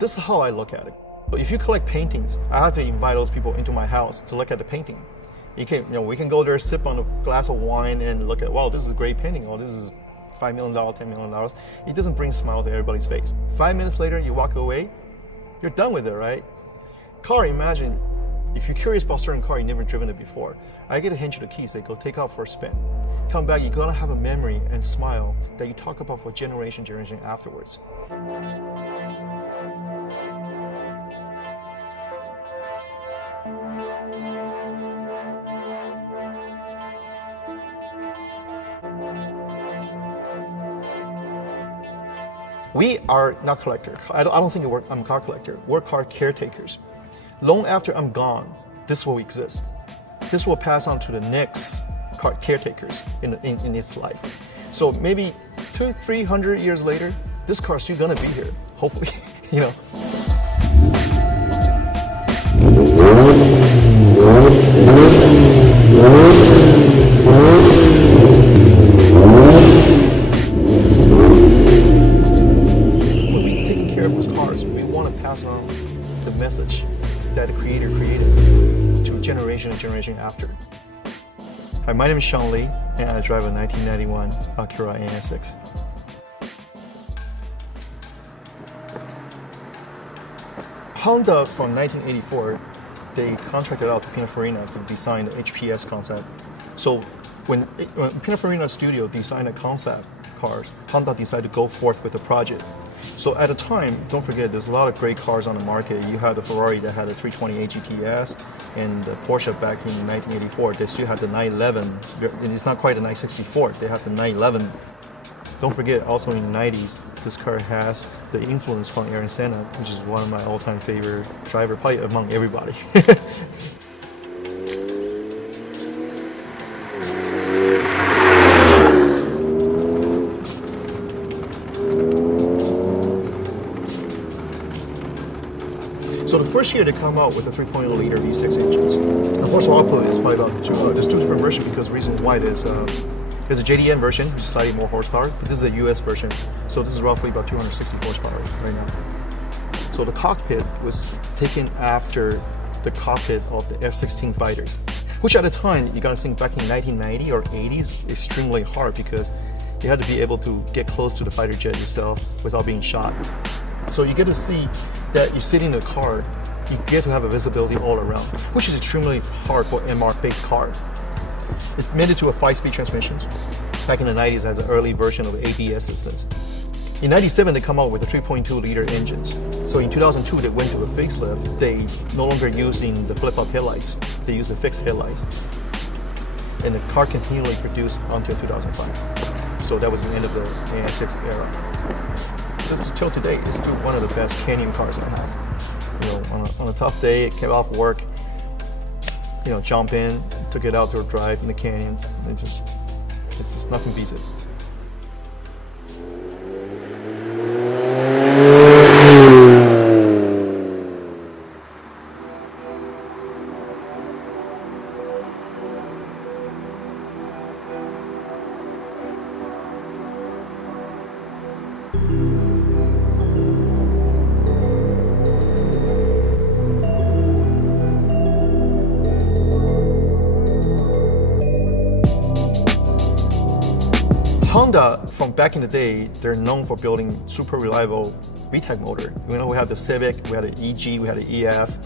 This is how I look at it. If you collect paintings, I have to invite those people into my house to look at the painting. We can go there, sip on a glass of wine and look at, wow, this is a great painting. Oh, this is $5 million, $10 million. It doesn't bring a smile to everybody's face. 5 minutes later, you walk away, you're done with it, right? Car, imagine, if you're curious about a certain car, you've never driven it before. I get to hand you the keys, say, go take out for a spin. Come back, you're gonna have a memory and smile that you talk about for generation afterwards. We are not collectors. I don't think I'm a car collector. We're car caretakers. Long after I'm gone, this will exist. This will pass on to the next car caretakers in its life. So maybe 200-300 years later, this car is still gonna be here, hopefully, you know. When we're taking care of these cars, we want to pass on the message that the creator created to generation and generation after. Hi, my name is Sean Lee, and I drive a 1991 Acura NSX. Honda from 1984, they contracted out to Pininfarina to design the HPS concept. So when Pininfarina Studio designed the concept cars, Honda decided to go forth with the project. So at the time, don't forget, there's a lot of great cars on the market. You had the Ferrari that had a 328 GTS, and the Porsche back in 1984, they still had the 911. It's not quite a 964, they have the 911. Don't forget, also in the 90s, this car has the influence from Ayrton Senna, which is one of my all-time favorite driver, probably among everybody. So the first year they come out with the 3.0 liter V6 engines. The horsepower output is probably about there's two different versions because the reason why there's a JDM version, which is slightly more horsepower, but this is a US version. So this is roughly about 260 horsepower right now. So the cockpit was taken after the cockpit of the F-16 fighters, which at the time, you gotta think back in 1990 or 80s, extremely hard because you had to be able to get close to the fighter jet itself without being shot. So you get to see that you sit in the car, you get to have a visibility all around, which is extremely hard for MR-based car. It's made it to a 5-speed transmissions. Back in the 90s, it has an early version of ABS systems. In 97, they come out with the 3.2 liter engines. So in 2002, they went to a facelift. They no longer using the flip-up headlights. They use the fixed headlights. And the car continually produced until 2005. So that was the end of the NSX era. Just till today, it's still one of the best canyon cars I have. You know, on a tough day, came off work, you know, jump in, took it out to a drive in the canyons. It's just nothing beats it. Honda, from back in the day, they're known for building super reliable VTEC motor. You know, we had the Civic, we had the EG, we had the EF.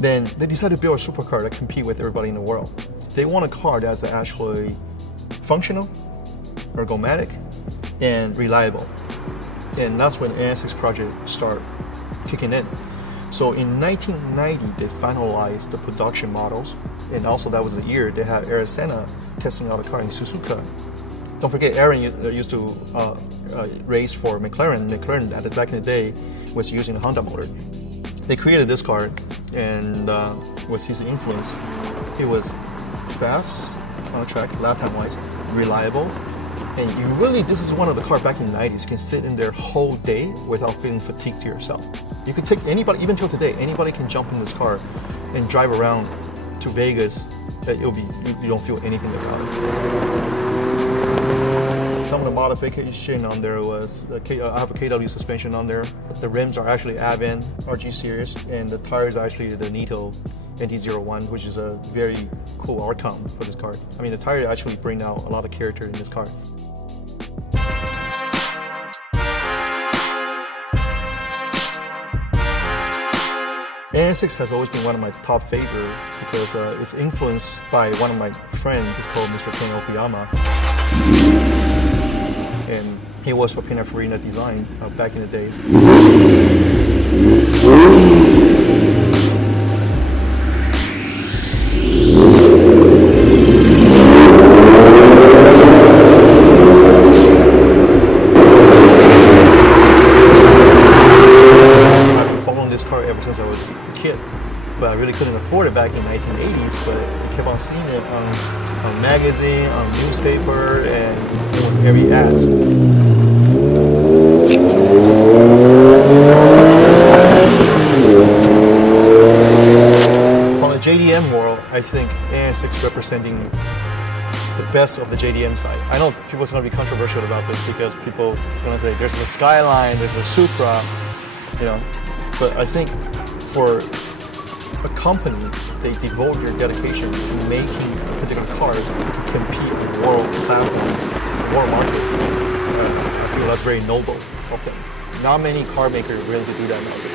Then they decided to build a supercar that compete with everybody in the world. They want a car that's actually functional, ergonomic, and reliable. And that's when the NSX project started kicking in. So in 1990, they finalized the production models. And also that was the year they had Ayrton Senna testing out a car in Suzuka. Don't forget, Aaron used to race for McLaren. McLaren, at the back in the day, was using a Honda motor. They created this car, and was his influence. It was fast on the track, lap time wise, reliable, and you really, this is one of the cars back in the 90s. You can sit in there whole day without feeling fatigued to yourself. You could take anybody, even till today, anybody can jump in this car and drive around to Vegas. You don't feel anything about it. Some of the modification on there was, I have a KW suspension on there. The rims are actually Avon RG series, and the tires are actually the Nito NT01, which is a very cool outcome for this car. I mean, the tire actually bring out a lot of character in this car. NSX has always been one of my top favorite because it's influenced by one of my friends. He's called Mr. Ken Okuyama. And he was for Pininfarina Design back in the days. I've been following this car ever since I was a kid, but I really couldn't afford it back in the 1980s, but I kept on seeing it on magazine, on newspaper, and almost every ad. From the JDM world, I think NSX representing the best of the JDM side. I know people are going to be controversial about this because people are going to say there's the Skyline, there's the Supra, you know, but I think for a company, they devote their dedication to making a particular car compete in the world platform, world market. I feel that's very noble of them. Not many car makers are willing to do that nowadays.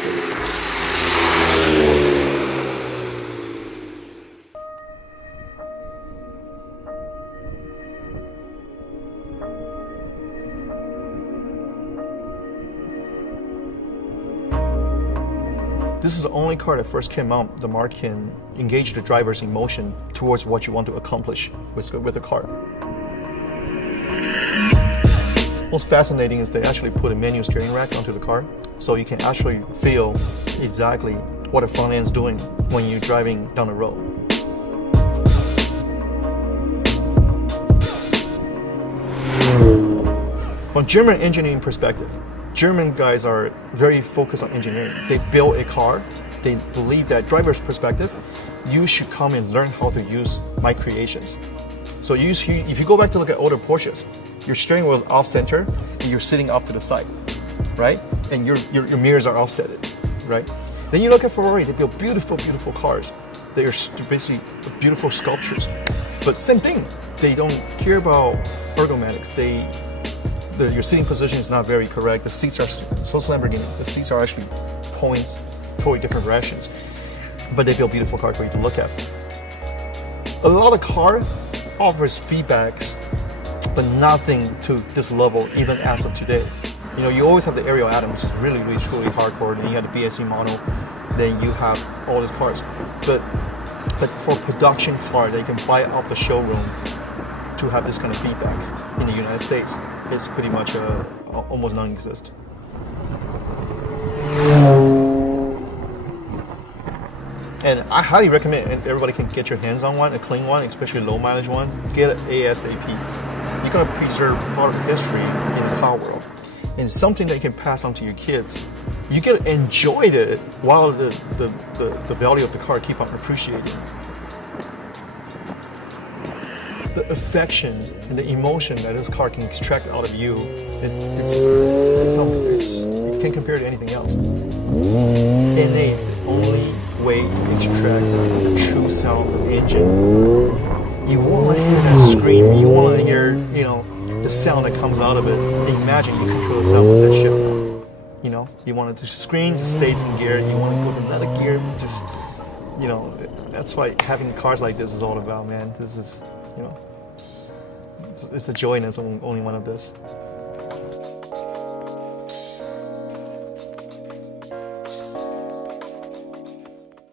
This is the only car that first came out, the market can engage the driver's emotion towards what you want to accomplish with the car. Most fascinating is they actually put a manual steering rack onto the car, so you can actually feel exactly what the front end is doing when you're driving down the road. From German engineering perspective, German guys are very focused on engineering. They build a car, they believe that driver's perspective, you should come and learn how to use my creations. So if you go back to look at older Porsches, your steering wheel is off center, and you're sitting off to the side, right? And your mirrors are offsetted, right? Then you look at Ferrari, they build beautiful, beautiful cars. They are basically beautiful sculptures. But same thing, they don't care about ergonomics. Your sitting position is not very correct. The seats are, so Lamborghini, the seats are actually points, totally different directions. But they build beautiful cars for you to look at. A lot of car offers feedbacks, but nothing to this level even as of today. You know, you always have the Ariel Atom, which is really, really, truly hardcore. Then you have the BSC model. Then you have all these cars. But for a production car that you can buy off the showroom to have this kind of feedbacks in the United States, it's pretty much almost non-existent. And I highly recommend everybody can get your hands on one, a clean one, especially low mileage one. Get it ASAP. You're gonna preserve part of history in the car world. And it's something that you can pass on to your kids. You can enjoy it while the value of the car keep on appreciating. The affection and the emotion that this car can extract out of you, you can't compare to anything else. NA is the only way to extract the true sound of the engine. You want to hear that scream, you want to hear, the sound that comes out of it. Imagine you control the sound with that shift. You want it to scream, just stays in gear. You want to go to another gear, just, that's why having cars like this is all about, man. This is, it's a joy and it's only one of this.